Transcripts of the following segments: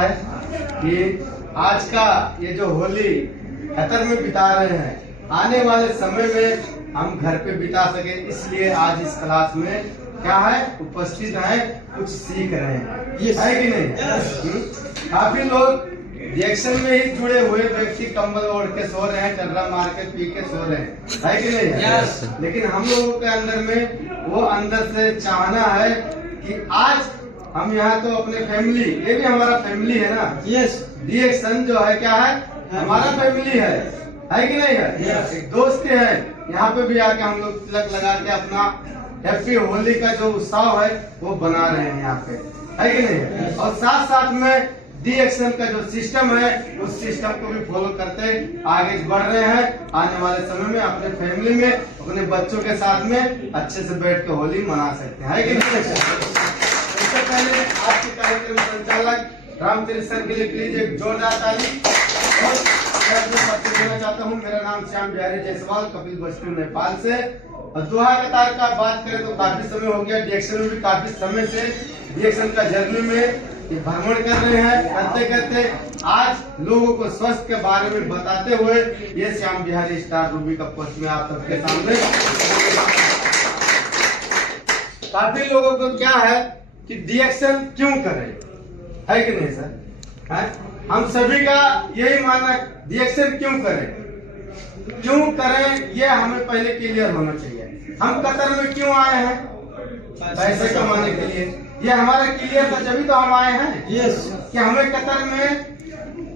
है कि आज का ये जो होली कतर में बिता रहे हैं, आने वाले समय में हम घर पे बिता सके, इसलिए आज इस क्लास में क्या है उपस्थित है, कुछ सीख रहे हैं। ये है कि नहीं? काफी लोग रिएक्शन में ही जुड़े हुए व्यक्ति कंबल ओढ़ के सो रहे हैं, चर्रा मार के पी के सो रहे हैं, है कि नहीं? लेकिन हम लोगों के अंदर में वो अंदर से चाहना है कि आज हम यहाँ तो अपने फैमिली, ये भी हमारा फैमिली है ना। रिएक्शन जो है क्या है, हमारा फैमिली है कि नहीं है? एक दोस्त है, यहाँ पे भी आके हम लोग तिलक लगा के अपना हैप्पी होली का जो उत्साह है वो बना रहे हैं यहाँ पे, है कि नहीं? और साथ साथ में रिएक्शन का जो सिस्टम है उस सिस्टम को भी फॉलो करते आगे बढ़ रहे हैं। आने वाले समय में अपने फैमिली में, अपने बच्चों के साथ में अच्छे से बैठ के होली मना सकते हैं, है कि नहीं? इससे पहले आज के कार्यक्रम संचालक रामचंद्र सर के लिए प्लीज एक जोरदार ताली। और मैं अपने परिचय देना चाहता हूँ, मेरा नाम श्याम बिहारी जायसवाल, कपिल बस्तु नेपाल से। और दोहा कतार का बात करें तो काफी समय हो गया, रिएक्शन में भी काफी समय से रिएक्शन का जर्नी में भ्रमण कर रहे हैं। करते करते आज लोगों को स्वास्थ्य के बारे में बताते हुए ये श्याम बिहारी स्टार रूबी का पोस्ट में आप सबके सामने। काफी लोगों को क्या है कि रिएक्शन क्यों करें, है कि नहीं सर? है? हम सभी का यही मानना, रिएक्शन क्यों करें ये हमें पहले क्लियर होना चाहिए। हम कतर में क्यों आए हैं? पैसे कमाने के लिए। ये हमारा क्लियर था, जब तो हम आए हैं कि हमें कतर में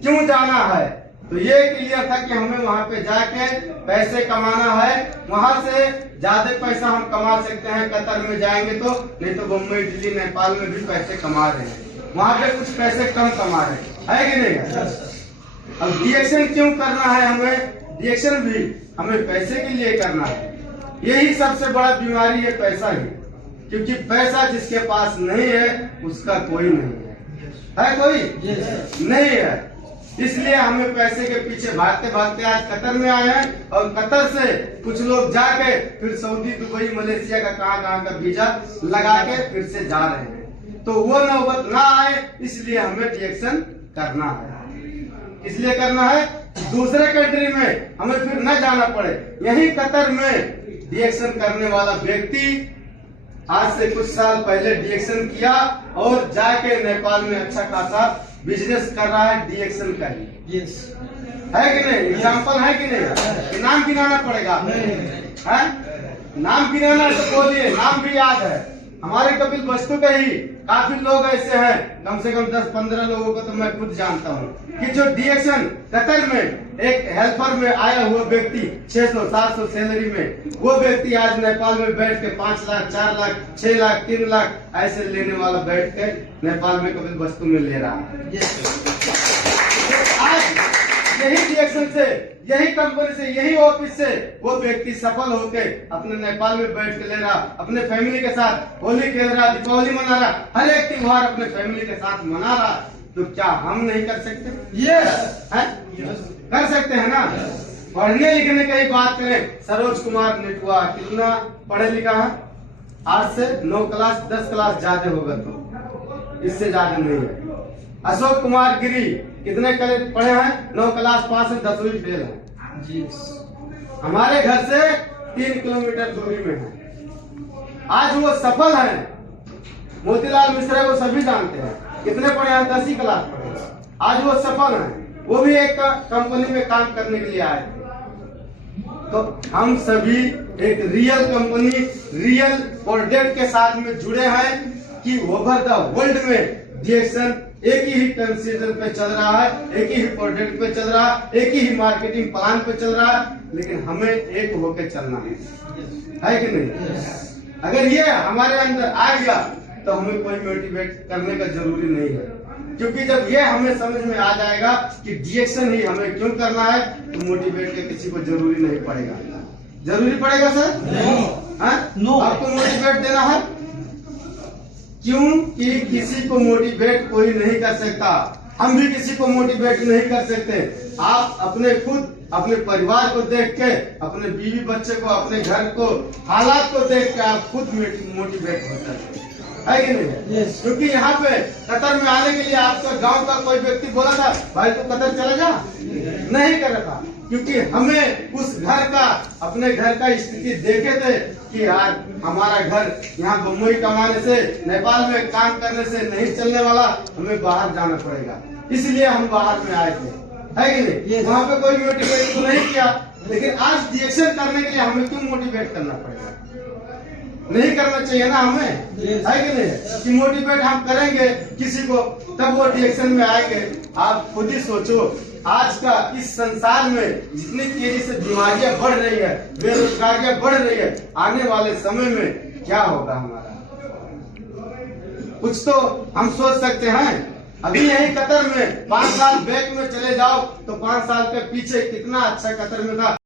क्यों जाना है। तो ये क्लियर था कि हमें वहाँ पे जाके पैसे कमाना है, वहाँ से ज्यादा पैसा हम कमा सकते हैं कतर में जाएंगे तो, नहीं तो मुंबई, दिल्ली, नेपाल में भी पैसे कमा रहे हैं, वहाँ पे कुछ पैसे कम कमा रहे हैं, है कि नहीं? अब रिएक्शन क्यों करना है हमें? रिएक्शन भी हमें पैसे के लिए करना है। यही सबसे बड़ा बीमारी है, पैसा ही। क्योंकि पैसा जिसके पास नहीं है उसका कोई नहीं है कोई नहीं है। इसलिए हमें पैसे के पीछे भागते भागते आज कतर में आए हैं। और कतर से कुछ लोग जाके फिर सऊदी, दुबई, मलेशिया का कहाँ का वीजा लगा के फिर से जा रहे हैं। तो वो नौबत ना आए, इसलिए हमें रिएक्शन करना है। इसलिए करना है दूसरे कंट्री में हमें फिर न जाना पड़े। यही कतर में रिएक्शन करने वाला व्यक्ति आज से कुछ साल पहले रिएक्शन किया और जाके नेपाल में अच्छा खासा बिजनेस कर रहा है रिएक्शन का ही। है कि नहीं? एग्जाम्पल है कि नहीं? नाम गिनाना पड़ेगा, है? नाम गिनाना तो बोलिए, नाम भी याद है। हमारे कपिल बस्तु के ही काफी लोग ऐसे हैं, कम से कम 10-15 लोगों को तो मैं खुद जानता हूँ कि जो रिएक्शन कतर में एक हेल्पर में आया हुआ व्यक्ति 600-700 सैलरी में, वो व्यक्ति आज नेपाल में बैठ के 5 लाख, 4 लाख, 6 लाख, 3 लाख ऐसे लेने वाला बैठ के नेपाल में कपिल बस्तु में ले रहा है। आज यही रिएक्शन से, यही कंपनी से, यही ऑफिस से वो व्यक्ति सफल होके अपने नेपाल में बैठ के ले रहा, अपने फैमिली के साथ होली खेल रहा, दीपावली मना रहा, हर एक त्योहार अपने फैमिली के साथ मना रहा। तो क्या हम नहीं कर सकते? कर सकते हैं ना। पढ़ने लिखने की बात करें, सरोज कुमार नेटुआ कितना पढ़े लिखा है? 8 से 9 क्लास, 10 क्लास ज्यादा होगा, तो इससे ज्यादा नहीं है। अशोक कुमार गिरी कितने पढ़े हैं? 9 क्लास पास है, 10वीं फेल है। हमारे घर से 3 किलोमीटर दूरी में है। आज वो सफल है। मोतीलाल मिश्रा को सभी जानते हैं, कितने पढ़े हैं? 10वीं क्लास पढ़े। आज वो सफल है, वो भी एक कंपनी में काम करने के लिए आए थे। तो हम सभी एक रियल कंपनी, रियल प्रोडक्ट के साथ में जुड़े हैं कि ओवर द वर्ल्ड में रिएक्शन एक ही कंसीडर पे चल रहा है, एक ही प्रोडक्ट पे चल रहा है, एक ही मार्केटिंग प्लान पे चल रहा है, लेकिन हमें एक होके चलना है कि नहीं? अगर ये हमारे अंदर आ गया तो हमें कोई मोटिवेट करने का जरूरी नहीं है। क्योंकि जब ये हमें समझ में आ जाएगा कि रिएक्शन ही हमें क्यों करना है, तो मोटिवेट के किसी को जरूरी नहीं पड़ेगा। जरूरी पड़ेगा सर? नो। आपको मोटिवेट देना है क्योंकि किसी को मोटिवेट कोई नहीं कर सकता। हम भी किसी को मोटिवेट नहीं कर सकते। आप अपने खुद अपने परिवार को देख के, अपने बीवी बच्चे को, अपने घर को, हालात को देख के आप खुद मोटिवेट होते हैं। है कि नहीं है? क्योंकि यहाँ पे कतर में आने के लिए आपका गांव का कोई व्यक्ति बोला था भाई तू कतर चला जा, नहीं कर रहा था, क्योंकि हमें उस घर का, अपने घर का स्थिति देखे थे कि यार हमारा घर यहाँ बम्बई कमाने से, नेपाल में काम करने से नहीं चलने वाला, हमें बाहर जाना पड़ेगा, इसलिए हम बाहर में आए थे, है कि नहीं? वहाँ पे कोई मोटिवेट तो नहीं किया, लेकिन आज डिएक्शन करने के लिए हमें क्यों मोटिवेट करना पड़ेगा? नहीं करना चाहिए ना हमें, है कि नहीं? कि मोटिवेट हम करेंगे किसी को तब वो डिएक्शन में आएंगे। आप खुद ही सोचो, आज का इस संसार में जितनी तेजी से बीमारियां बढ़ रही है, बेरोजगारियां बढ़ रही है, आने वाले समय में क्या होगा हमारा? कुछ तो हम सोच सकते हैं। अभी यही कतर में 5 साल बैक में चले जाओ तो 5 साल के पीछे कितना अच्छा कतर में था।